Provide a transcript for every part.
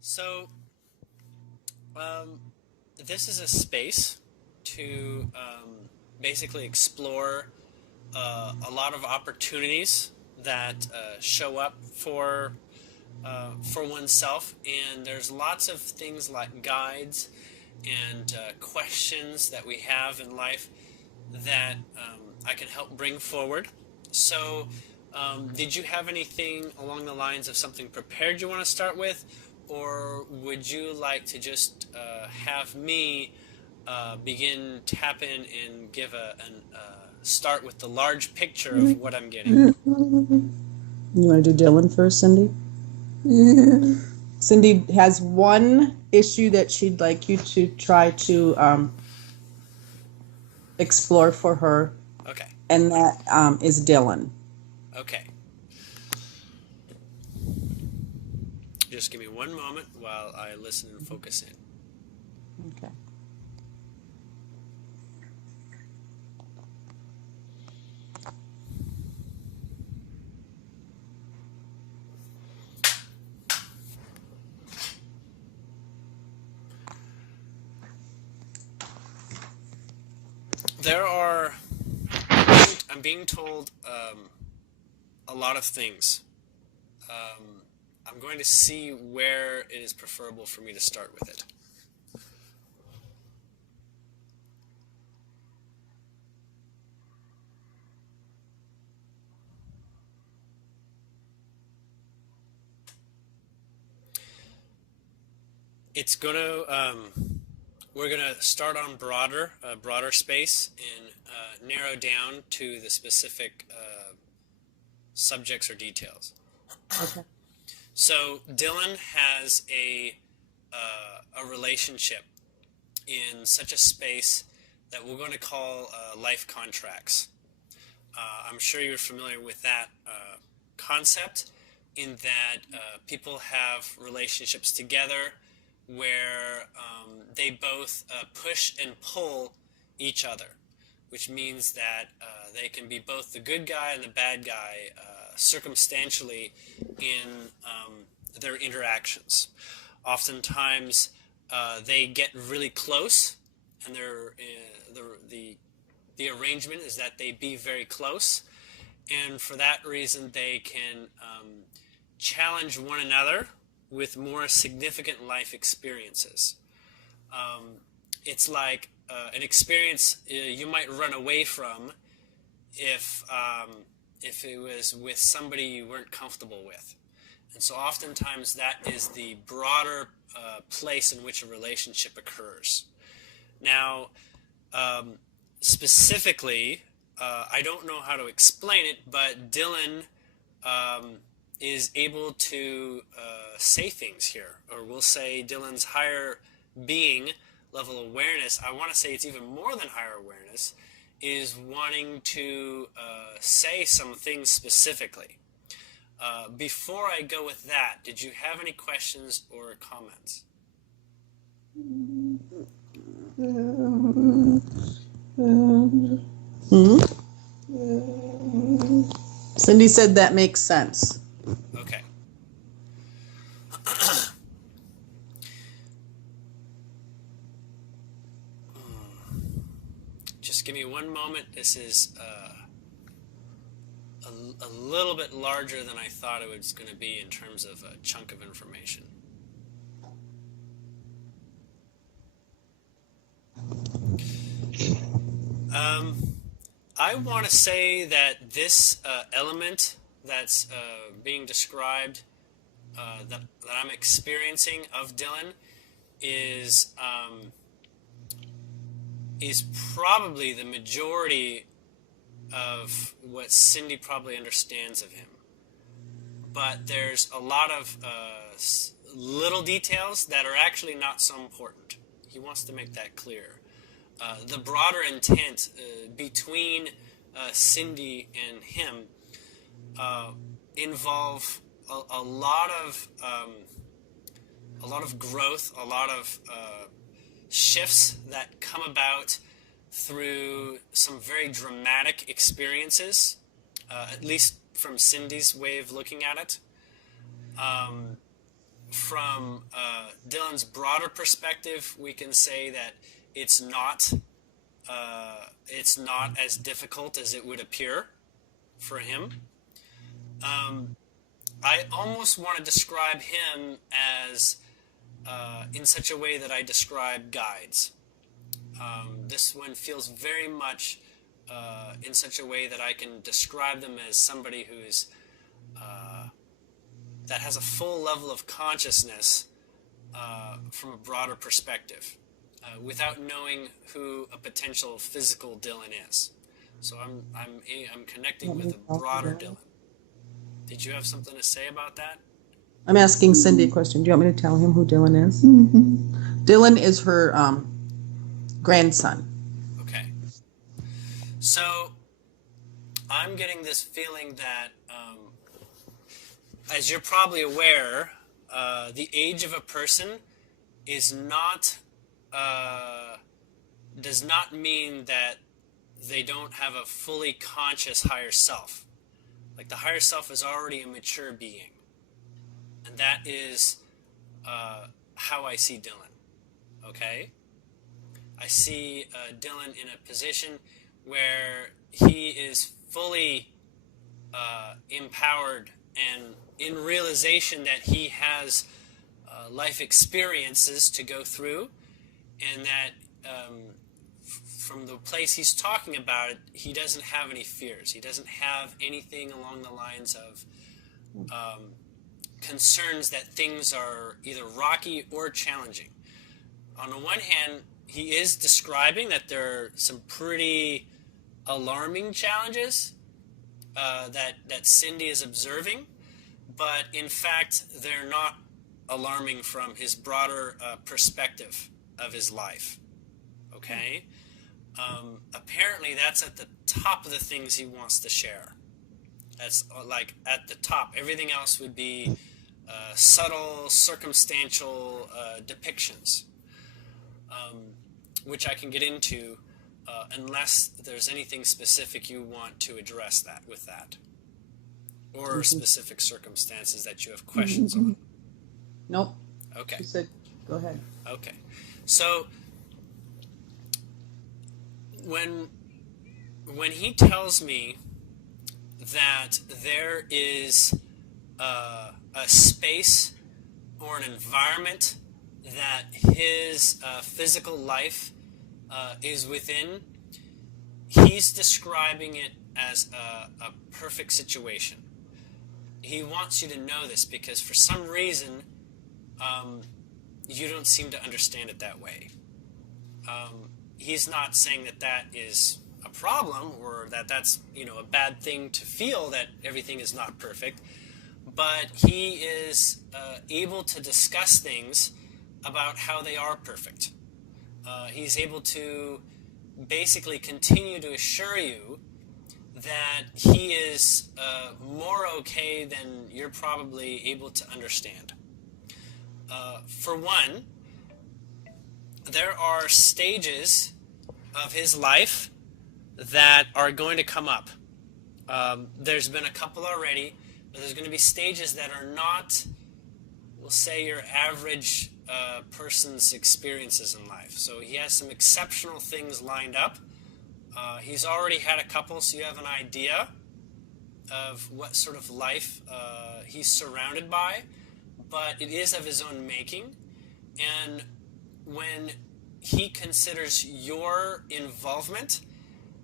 So, um, this is a space to basically explore a lot of opportunities that show up for oneself, and there's lots of things like guides and questions that we have in life that I can help bring forward. So, did you have anything along the lines of something prepared you want to start with, or would you like to just have me begin tap in and give start with the large picture of what I'm getting? You want to do Dylan first, Cindy? Cindy has one issue that she'd like you to try to explore for her, Okay, and that is Dylan. okay. Just give me one moment while I listen and focus in. Okay. There are I'm being told a lot of things. I'm going to see where it is preferable for me to start with it. It's gonna we're gonna start on broader space and narrow down to the specific subjects or details. Okay. So Dylan has a relationship in such a space that we're going to call life contracts. I'm sure you're familiar with that concept, in that people have relationships together where they both push and pull each other, which means that they can be both the good guy and the bad guy circumstantially in their interactions. Oftentimes, they get really close, and the arrangement is that they be very close, and for that reason, they can challenge one another with more significant life experiences. It's like an experience you might run away from if it was with somebody you weren't comfortable with. And so oftentimes that is the broader place in which a relationship occurs. Now, um, specifically, I don't know how to explain it, but Dylan um, is able to say things here, or we'll say Dylan's higher being level awareness. I want to say it's even more than higher awareness, is wanting to say some things specifically. Before I go with that, did you have any questions or comments? Hmm? Cindy said that makes sense. Okay. Just give me one moment. This is a little bit larger than I thought it was going to be in terms of a chunk of information. Um, I want to say that this element that's being described, that I'm experiencing of Dylan, is is probably the majority of what Cindy probably understands of him. But there's a lot of little details that are actually not so important. He wants to make that clear. The broader intent between Cindy and him uh, involve a lot of growth, a lot of shifts that come about through some very dramatic experiences, at least from Cindy's way of looking at it. Um, from Dylan's broader perspective, we can say that it's not as difficult as it would appear for him. Um, I almost want to describe him as in such a way that I describe guides. This one feels very much in such a way that I can describe them as somebody who's that has a full level of consciousness from a broader perspective, without knowing who a potential physical Dylan is. So I'm connecting with a broader Dylan. Did you have something to say about that? I'm asking Cindy a question. Do you want me to tell him who Dylan is? Dylan is her grandson. Okay. So I'm getting this feeling that, as you're probably aware, the age of a person is not does not mean that they don't have a fully conscious higher self. Like the higher self is already a mature being, and that is how I see Dylan. Okay, I see Dylan in a position where he is fully empowered and in realization that he has life experiences to go through, and that from the place he's talking about it, he doesn't have any fears. He doesn't have anything along the lines of concerns that things are either rocky or challenging. On the one hand, he is describing that there are some pretty alarming challenges that Cindy is observing, but in fact, they're not alarming from his broader perspective of his life. Okay? Apparently, that's at the top of the things he wants to share. That's like at the top. Everything else would be subtle, circumstantial depictions, which I can get into unless there's anything specific you want to address that with that, or specific circumstances that you have questions on. Nope. Okay. She said, go ahead. Okay. So when he tells me that there is a space or an environment that his physical life is within, he's describing it as a perfect situation. He wants you to know this because for some reason you don't seem to understand it that way. He's not saying that that is a problem or that that's a bad thing to feel that everything is not perfect, but he is able to discuss things about how they are perfect. He's able to basically continue to assure you that he is more okay than you're probably able to understand. For one, there are stages of his life that are going to come up. There's been a couple already, but there's going to be stages that are not, we'll say, your average person's experiences in life. So he has some exceptional things lined up. He's already had a couple, so you have an idea of what sort of life he's surrounded by, but it is of his own making. And when he considers your involvement,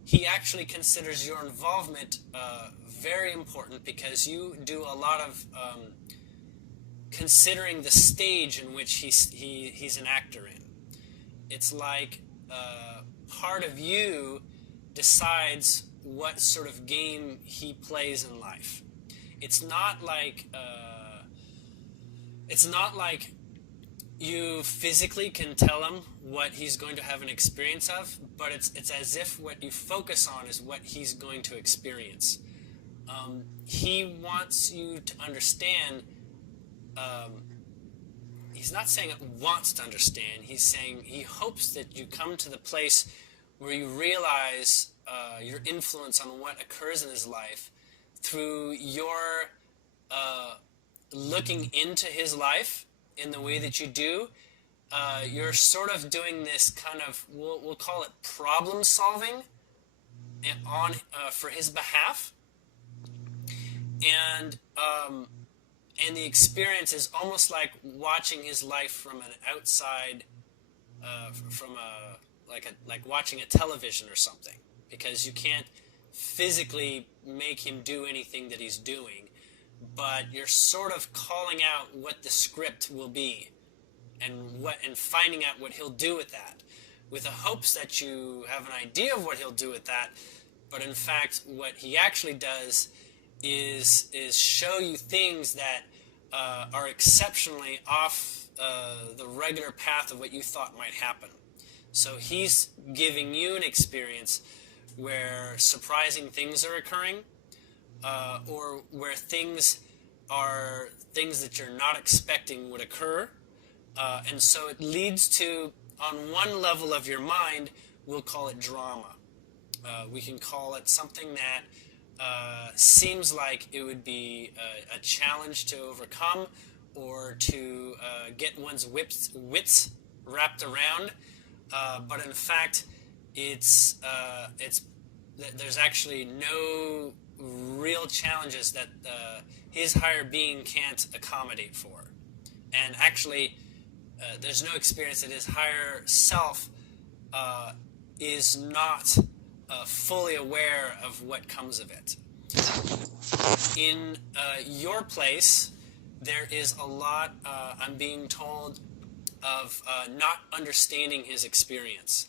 he actually considers your involvement very important because you do a lot of considering the stage in which he's an actor in. It's like part of you decides what sort of game he plays in life. It's not like you physically can tell him what he's going to have an experience of, but it's as if what you focus on is what he's going to experience. He wants you to understand. He's not saying it wants to understand. He's saying he hopes that you come to the place where you realize your influence on what occurs in his life through your looking into his life in the way that you do, you're sort of doing this kind of, we'll call it problem solving on for his behalf, and the experience is almost like watching his life from an outside, from a like watching a television or something, because you can't physically make him do anything that he's doing, but you're sort of calling out what the script will be, and finding out what he'll do with that, with the hopes that you have an idea of what he'll do with that. But in fact, what he actually does is show you things that are exceptionally off the regular path of what you thought might happen. So he's giving you an experience where surprising things are occurring, or where things that you're not expecting would occur. And so it leads to, on one level of your mind, we'll call it drama. We can call it something that seems like it would be a challenge to overcome, or to get one's wits wrapped around. But in fact, it's there's actually no real challenges that his higher being can't accommodate for. And actually, there's no experience that his higher self is not fully aware of what comes of it. In your place, there is a lot, I'm being told, of not understanding his experience,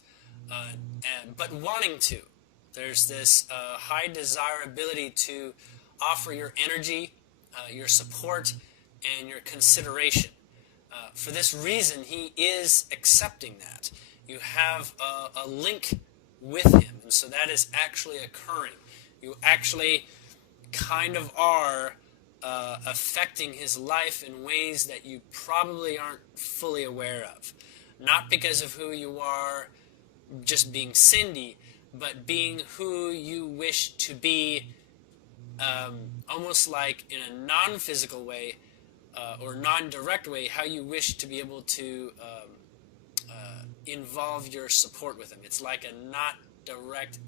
but wanting to. There's this high desirability to offer your energy, your support, and your consideration. For this reason, he is accepting that. You have a link with him, and so that is actually occurring. You actually kind of are affecting his life in ways that you probably aren't fully aware of. Not because of who you are, just being Cindy, but being who you wish to be, almost like in a non-physical way, or non-direct way, how you wish to be able to involve your support with him. It's like a not direct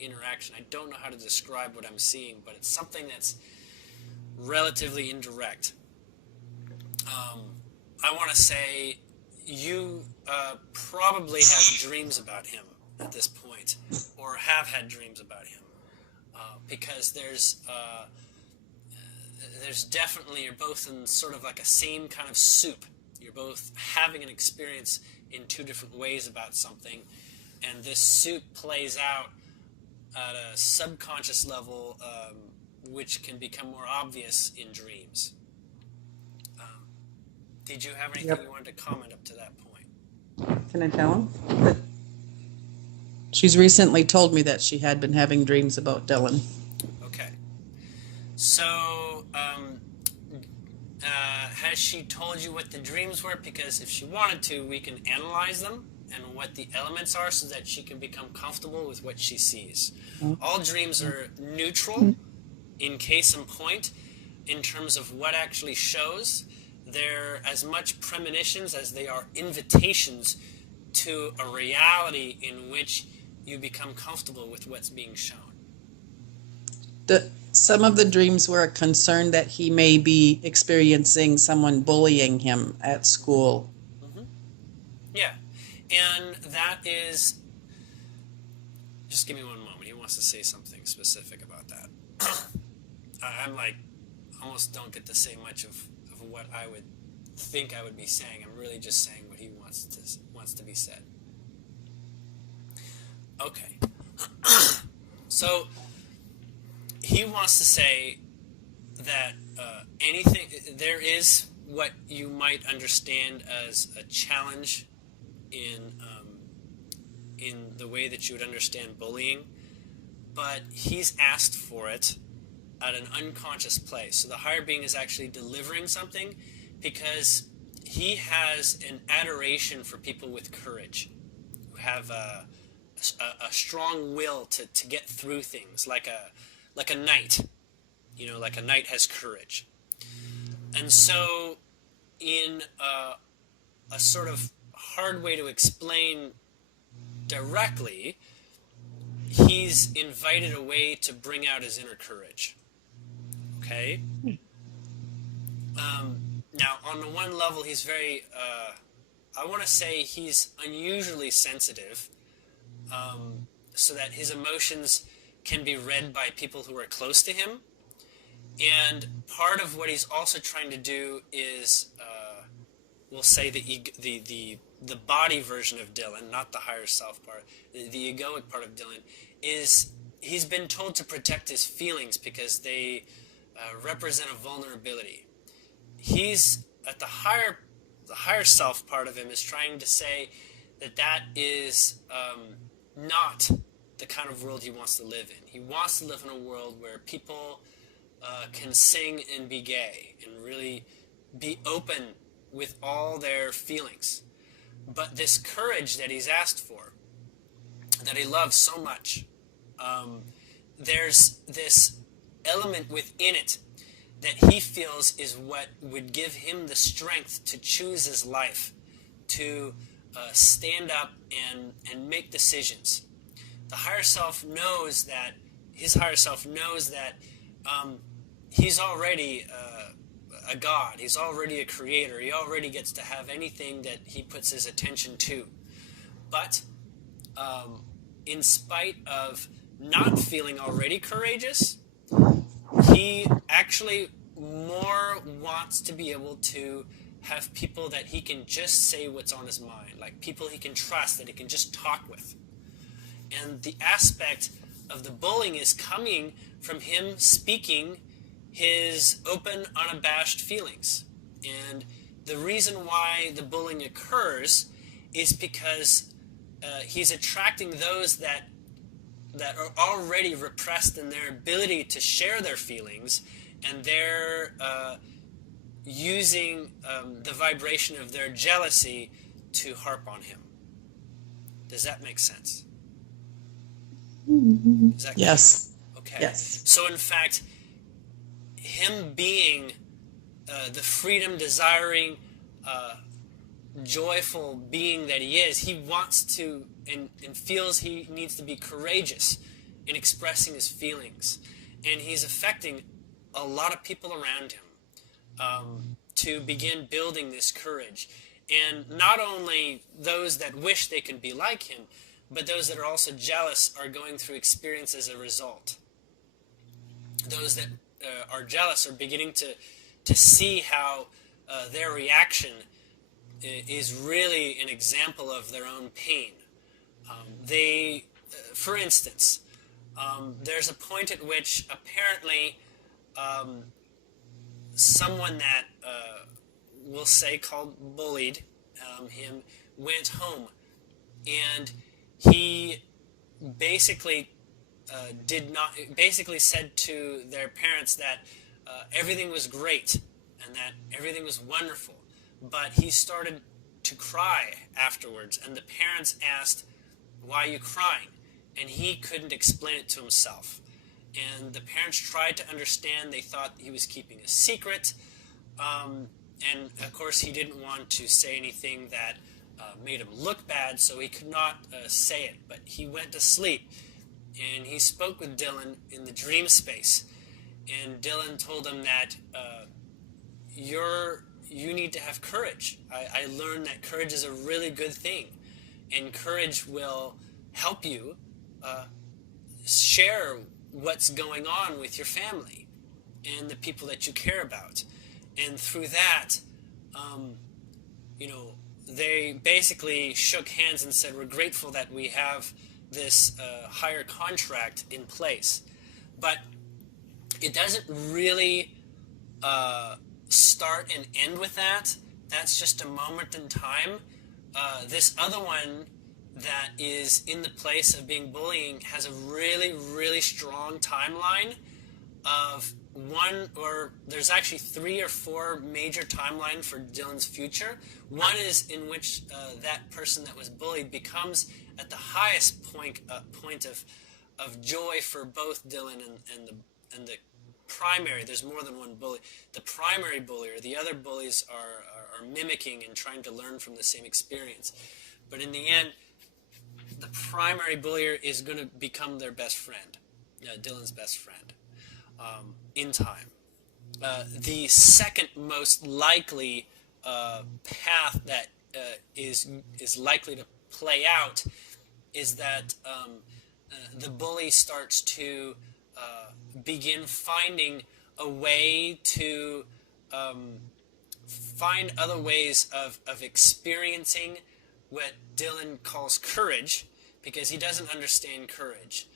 interaction. I don't know how to describe what I'm seeing, but it's something that's relatively indirect. I want to say you probably have dreams about him at this point, or have had dreams about him, because there's definitely, you're both in sort of like a same kind of soup. You're both having an experience in two different ways about something, and this soup plays out at a subconscious level, which can become more obvious in dreams. Did you have anything you wanted to comment up to that point? Can I tell him? She's recently told me that she had been having dreams about Dylan. Okay. So, has she told you what the dreams were? Because if she wanted to, we can analyze them and what the elements are, so that she can become comfortable with what she sees. All dreams are neutral, in case in point, in terms of what actually shows. They're as much premonitions as they are invitations to a reality in which you become comfortable with what's being shown. Some of the dreams were a concern that he may be experiencing someone bullying him at school. Mm-hmm. Yeah, and that is... Just give me one moment. He wants to say something specific about that. I'm like, almost don't get to say much of what I would think I would be saying. I'm really just saying what he wants to be said. Okay. So he wants to say that there is what you might understand as a challenge in the way that you would understand bullying, but he's asked for it at an unconscious place. So the higher being is actually delivering something, because he has an adoration for people with courage, who have a strong will to get through things, like a knight. Like a knight has courage. And so in a sort of hard way to explain directly, he's invited a way to bring out his inner courage. Okay? Now, on the one level, he's very, I want to say he's unusually sensitive, so that his emotions can be read by people who are close to him. And part of what he's also trying to do is, we'll say the body version of Dylan, not the higher self part, the egoic part of Dylan, is he's been told to protect his feelings because they represent a vulnerability. He's at the higher self part of him is trying to say that that is not the kind of world he wants to live in. He wants to live in a world where people can sing and be gay and really be open with all their feelings. But this courage that he's asked for, that he loves so much, there's this element within it that he feels is what would give him the strength to choose his life, to stand up and make decisions. The higher self knows that, his higher self knows that he's already a god, he's already a creator, he already gets to have anything that he puts his attention to. But in spite of not feeling already courageous, he actually more wants to be able to have people that he can just say what's on his mind, like people he can trust, that he can just talk with. And the aspect of the bullying is coming from him speaking his open, unabashed feelings. And the reason why the bullying occurs is because he's attracting those that are already repressed in their ability to share their feelings, and they're using the vibration of their jealousy to harp on him. Does that make sense? Is that yes. Clear? Okay. Yes. So in fact, him being the freedom desiring, joyful being that he is, he wants to and feels he needs to be courageous in expressing his feelings. And he's affecting a lot of people around him to begin building this courage. And not only those that wish they could be like him, but those that are also jealous are going through experience as a result. Those that are jealous are beginning to see how their reaction is really an example of their own pain. For instance, there's a point at which apparently someone that we'll say called bullied him went home, and he basically basically said to their parents that everything was great and that everything was wonderful, but he started to cry afterwards, and the parents asked, "Why are you crying?" And he couldn't explain it to himself. And the parents tried to understand. They thought he was keeping a secret, and of course he didn't want to say anything that made him look bad, so he could not say it. But he went to sleep, and he spoke with Dylan in the dream space, and Dylan told him that you need to have courage. I learned that courage is a really good thing, and courage will help you share what's going on with your family and the people that you care about. And through that, they basically shook hands and said, "We're grateful that we have this higher contract in place." But it doesn't really start and end with that. That's just a moment in time. This other one that is in the place of being bullying has a really, really strong timeline of there's actually 3 or 4 major timelines for Dylan's future. One is in which that person that was bullied becomes at the highest point of joy for both Dylan and the primary, there's more than one bully. The primary bully or the other bullies are mimicking and trying to learn from the same experience. But in the end, the primary bullier is going to become their best friend, Dylan's best friend, in time. The second most likely path that is likely to play out is that the bully starts to begin finding a way to find other ways of experiencing what Dylan calls courage, because he doesn't understand courage.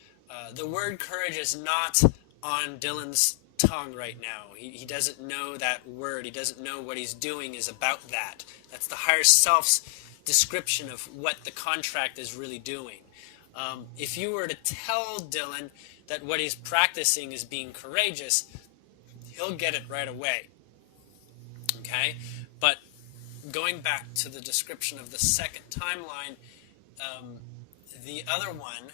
The word courage is not on Dylan's tongue right now. He doesn't know that word. He doesn't know what he's doing is about that. That's the higher self's description of what the contract is really doing. If you were to tell Dylan that what he's practicing is being courageous, he'll get it right away. Okay? But going back to the description of the second timeline, the other one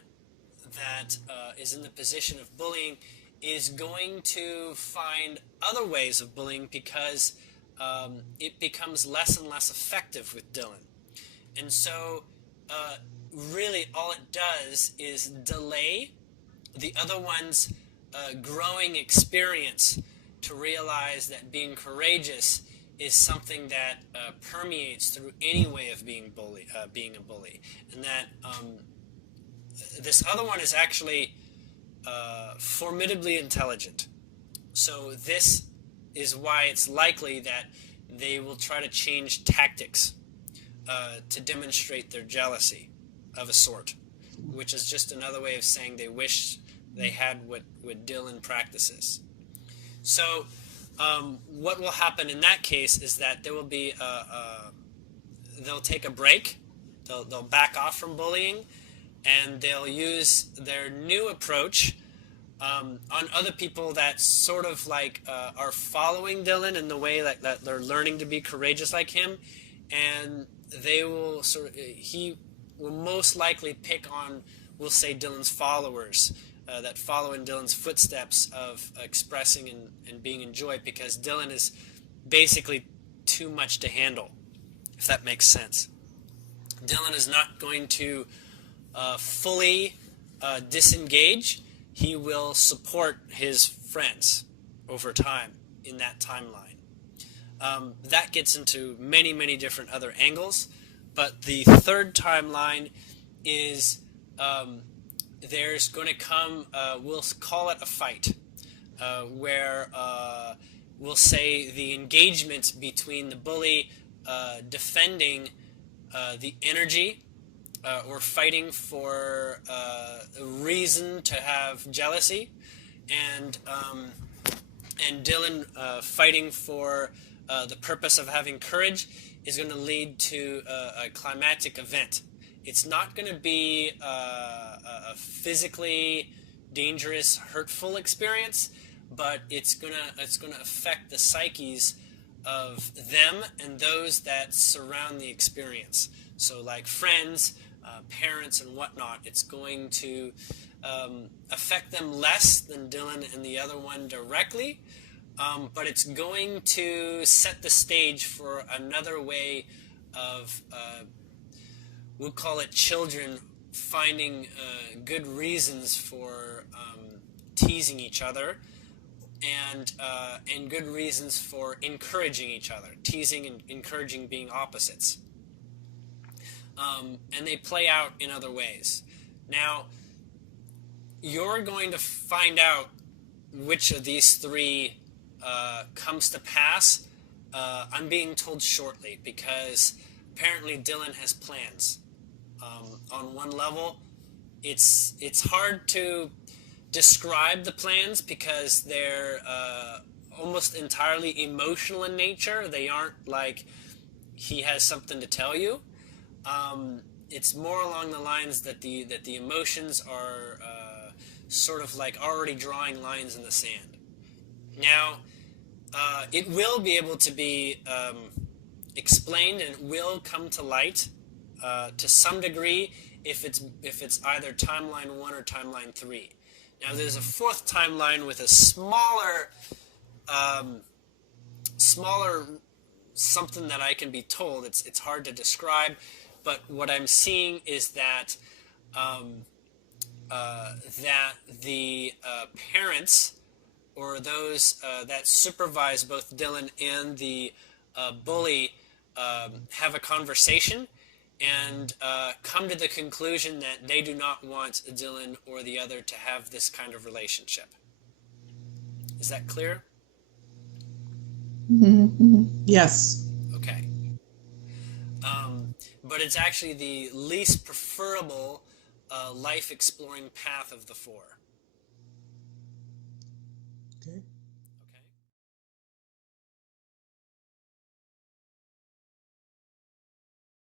that is in the position of bullying is going to find other ways of bullying because it becomes less and less effective with Dylan. And so really all it does is delay the other one's growing experience to realize that being courageous is something that permeates through any way of being a bully, and that this other one is actually formidably intelligent. So this is why it's likely that they will try to change tactics to demonstrate their jealousy of a sort, which is just another way of saying they wish they had what Dylan practices. So what will happen in that case is that there will be they'll take a break, they'll back off from bullying, and they'll use their new approach on other people that sort of like are following Dylan in the way that they're learning to be courageous like him, and they will he will most likely pick on, we'll say, Dylan's followers that follow in Dylan's footsteps of expressing and being in joy, because Dylan is basically too much to handle, if that makes sense. Dylan is not going to fully disengage. He will support his friends over time in that timeline. That gets into many, many different other angles, but the third timeline is there's going to come, we'll call it a fight, where we'll say the engagement between the bully defending the energy or fighting for a reason to have jealousy, and Dylan fighting for the purpose of having courage is going to lead to a climactic event. It's not going to be a physically dangerous, hurtful experience, but it's gonna affect the psyches of them and those that surround the experience. So, like friends, parents, and whatnot. It's going to affect them less than Dylan and the other one directly, but it's going to set the stage for another way of we'll call it children finding good reasons for teasing each other, and good reasons for encouraging each other. Teasing and encouraging being opposites. And they play out in other ways. Now, you're going to find out which of these three comes to pass. I'm being told shortly, because apparently Dylan has plans. On one level, it's hard to describe the plans because they're almost entirely emotional in nature. They aren't like he has something to tell you. It's more along the lines that the emotions are sort of like already drawing lines in the sand. Now, it will be able to be explained, and it will come to light to some degree if it's either timeline 1 or timeline 3. Now, there's a fourth timeline with a smaller something that I can be told. It's hard to describe, but what I'm seeing is that um, that the parents or those that supervise both Dylan and the bully have a conversation and come to the conclusion that they do not want Dylan or the other to have this kind of relationship. Is that clear? Yes. Okay. But it's actually the least preferable life exploring path of the four.